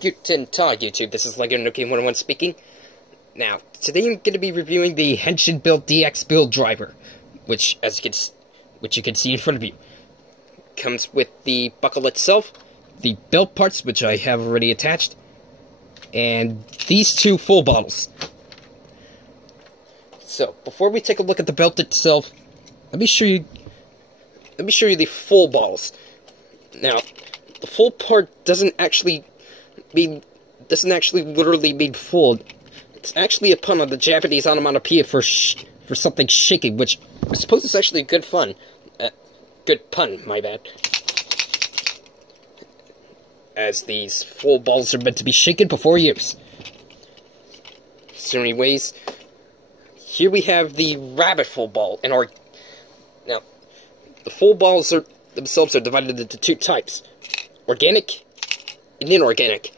Guten Tag, YouTube. This is LEGO Nookie 101 speaking. Now, today I'm going to be reviewing the Henshin Build DX build driver, which you can see in front of you. Comes with the buckle itself, the belt parts, which I have already attached, and these two full bottles. So, before we take a look at the belt itself, let me show you the full bottles. Now, the full part doesn't actually literally mean full. It's actually a pun on the Japanese onomatopoeia for something shaking, which I suppose is actually good fun. Good pun, my bad. As these full balls are meant to be shaken before use. So anyways, here we have the rabbit full ball. Now, the full balls themselves are divided into two types. Organic and inorganic.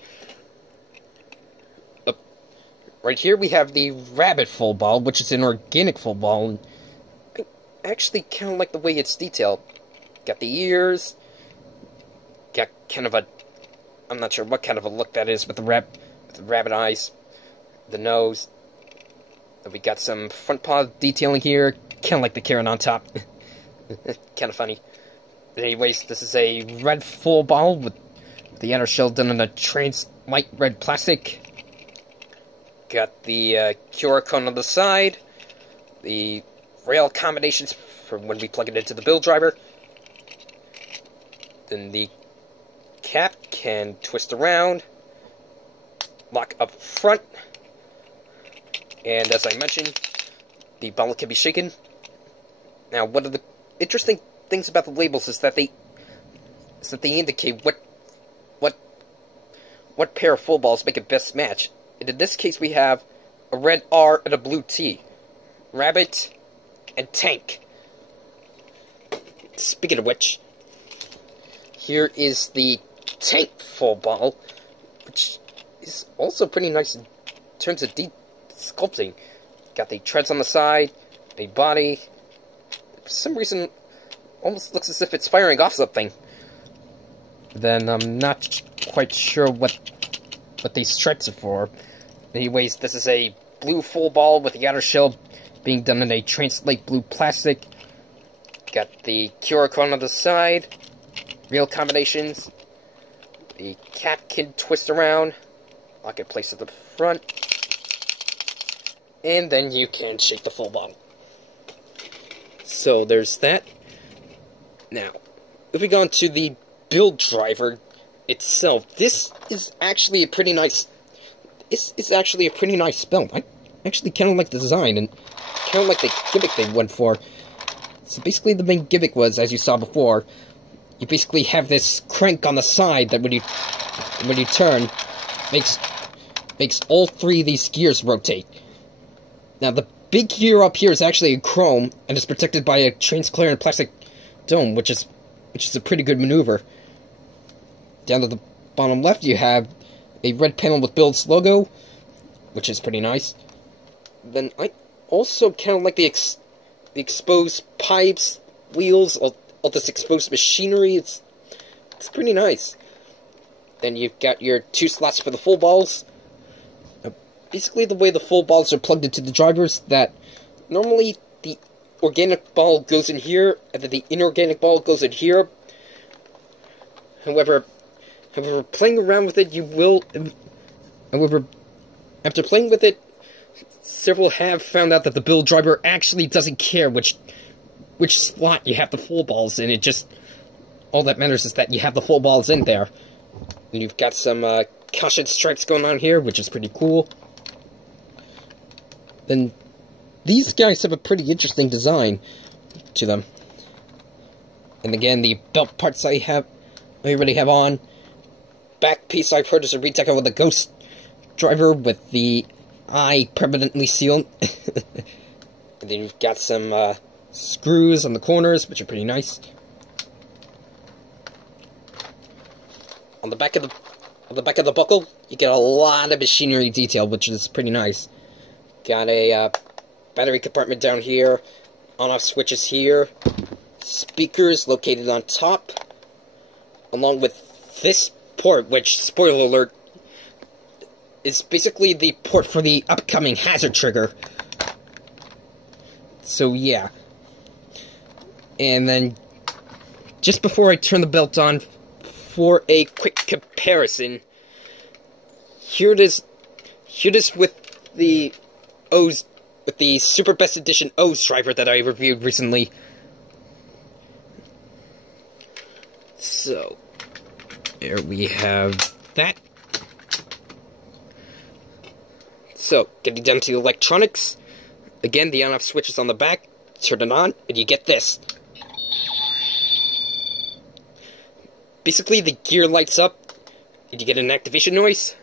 Right here we have the rabbit full ball, which is an organic full ball. And I actually kind of like the way it's detailed. Got the ears. Got kind of I'm not sure what kind of a look that is with the rabbit eyes. The nose. And we got some front paw detailing here. Kind of like the Karen on top. Kind of funny. But anyways, this is a red full ball with the outer shell done in a light red plastic. Got the QR code on the side. The rail combinations for when we plug it into the build driver. Then the cap can twist around. Lock up front. And as I mentioned, the bottle can be shaken. Now, one of the interesting things about the labels is that they indicate what pair of full balls make a best match. And in this case, we have a red R and a blue T. Rabbit and tank. Speaking of which, here is the tank full ball, which is also pretty nice in terms of deep sculpting. Got the treads on the side, big body. For some reason, almost looks as if it's firing off something. Then I'm not quite sure what these stripes are for. Anyways, this is a blue full ball with the outer shell being done in a translate blue plastic. Got the QR code on the side. Real combinations. The cap can twist around. Lock it place at the front. And then you can shake the full bottle. So there's that. Now, moving on to the build driver itself. This is actually a pretty nice. It's actually a pretty nice build. I actually kind of like the design and kind of like the gimmick they went for. So basically, the main gimmick was, as you saw before, you basically have this crank on the side that when you turn, makes all three of these gears rotate. Now, the big gear up here is actually in chrome and is protected by a transparent plastic dome, which is a pretty good maneuver. Down to the bottom left, you have a red panel with Build's logo, which is pretty nice. Then I also kind of like the exposed pipes, wheels, all this exposed machinery. It's pretty nice. Then you've got your two slots for the full balls. Basically, the way the full balls are plugged into the drivers, that normally the organic ball goes in here, and then the inorganic ball goes in here. However, playing around with it, after playing with it, several have found out that the build driver actually doesn't care which slot you have the full balls in. All that matters is that you have the full balls in there. And you've got some caution stripes going on here, which is pretty cool. Then these guys have a pretty interesting design to them. And again, the belt parts I already have on. Back piece I've heard is a redeco with the ghost driver with the eye permanently sealed. And then you've got some screws on the corners, which are pretty nice. On the back of the buckle, you get a lot of machinery detail, which is pretty nice. Got a battery compartment down here, on-off switches here, speakers located on top, along with this port, which, spoiler alert, is basically the port for the upcoming hazard trigger. So yeah. And then, just before I turn the belt on, for a quick comparison, here it is with the Super Best Edition O's driver that I reviewed recently. So, there we have that. So, getting down to the electronics, again, the on-off switch is on the back, turn it on, and you get this. Basically, the gear lights up, and you get an activation noise.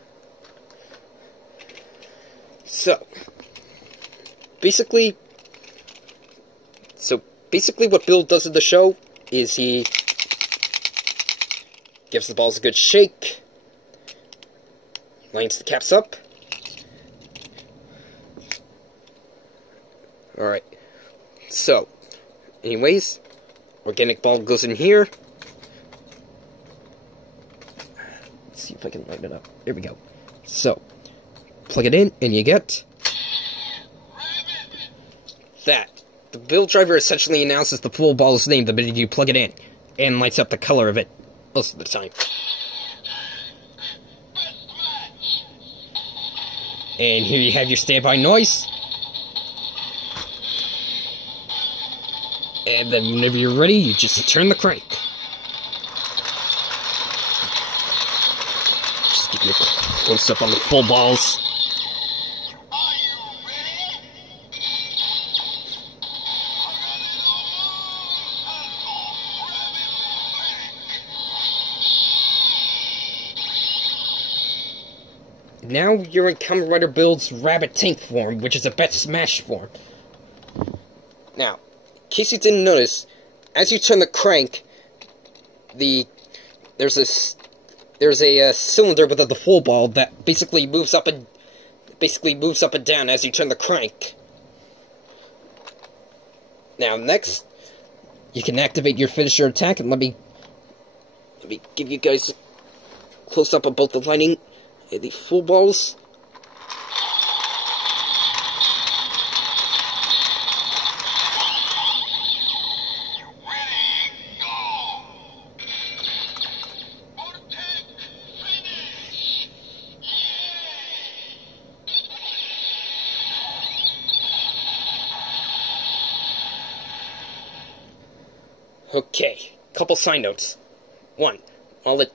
So, basically what Bill does in the show is he gives the balls a good shake, lines the caps up. Alright, so, anyways, organic ball goes in here. Let's see if I can line it up. There we go. So, plug it in, and you get that. The build driver essentially announces the full ball's name the minute you plug it in, and lights up the color of it most of the time. And here you have your standby noise. And then whenever you're ready, you just turn the crank. Just give you a close-up on the full balls. Now you're in Kamen Rider Build's Rabbit Tank form, which is a Bet Smash form. Now, in case you didn't notice, as you turn the crank, there's a cylinder within the full ball that basically moves up and down as you turn the crank. Now, next, you can activate your finisher attack, and let me give you guys a close up of both the lighting and the full balls. Okay, couple side notes. One, while it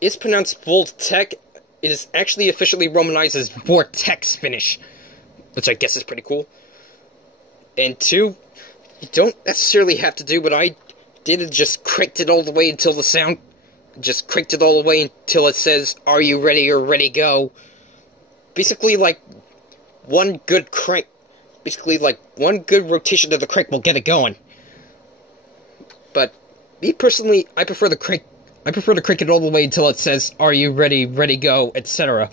is pronounced Voltec, it is actually officially romanized as Vortex Finish, which I guess is pretty cool. And two, you don't necessarily have to do what I did and just cranked it all the way until it says, "Are you ready or ready go?" Basically, like, one good rotation of the crank will get it going. But, me personally, I prefer to crank it all the way until it says, "Are you ready, ready, go," etc.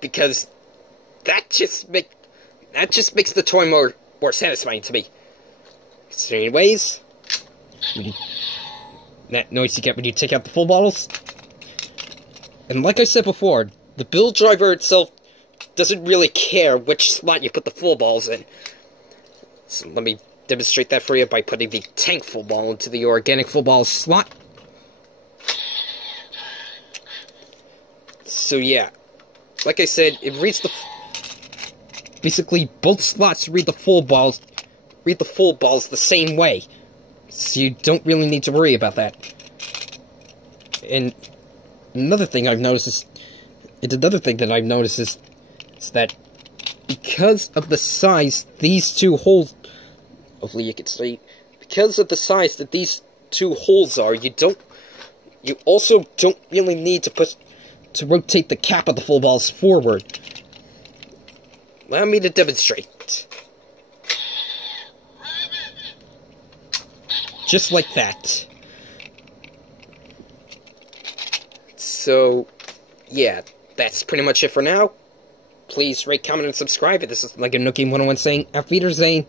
Because that just makes the toy more satisfying to me. So anyways, that noise you get when you take out the full bottles. And like I said before, the build driver itself doesn't really care which slot you put the full balls in. So let me demonstrate that for you by putting the tank full ball into the organic full ball slot. So yeah, like I said, it reads basically both slots read the full balls the same way. So you don't really need to worry about that. And another thing I've noticed is that because of the size these two holes, hopefully you can see, because of the size that these two holes are, you also don't really need to rotate the cap of the full balls forward. Allow me to demonstrate. Just like that. So, yeah, that's pretty much it for now. Please rate, comment, and subscribe. This is like a Nookie 101 saying, Auf Wiedersehen.